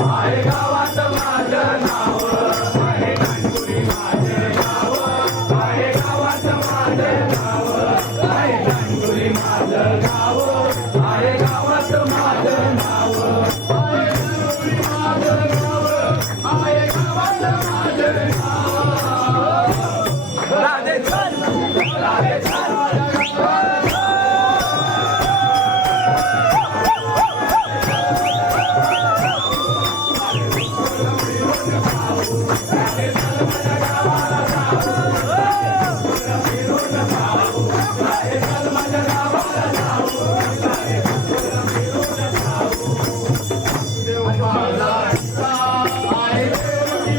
माय गाव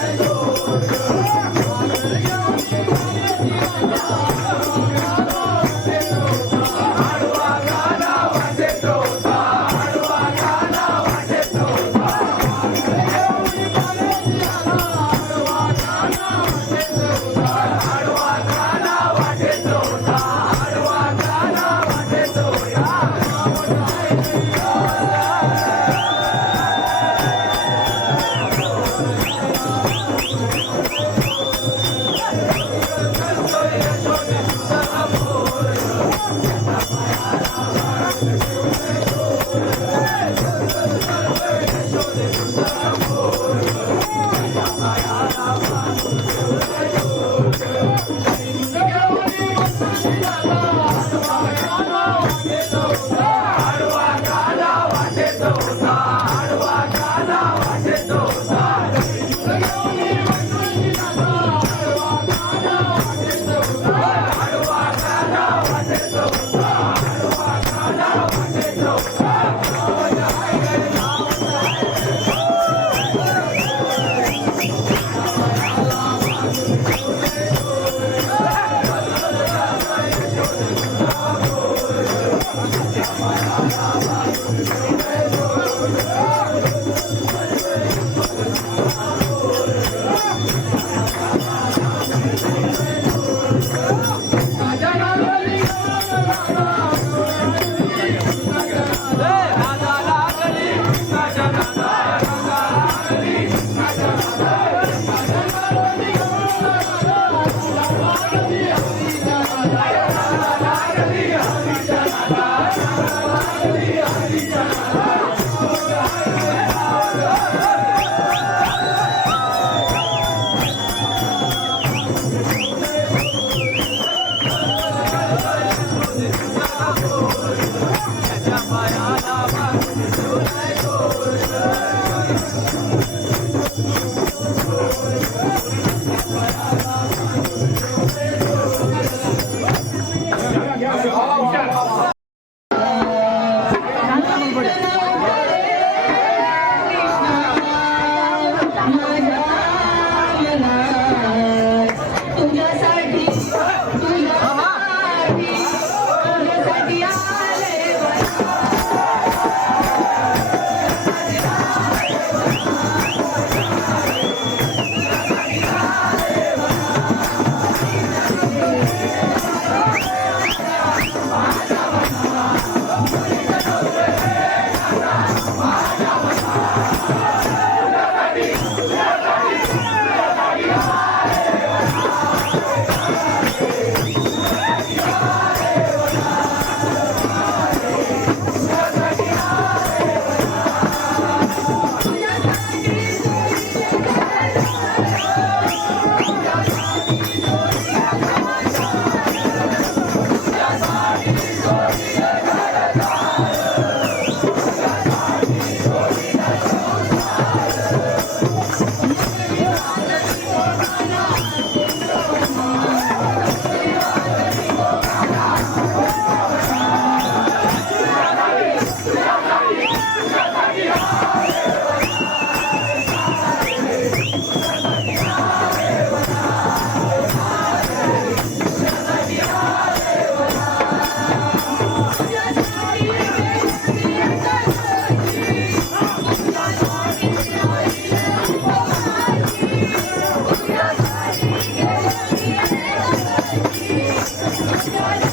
Senhor. జై guys.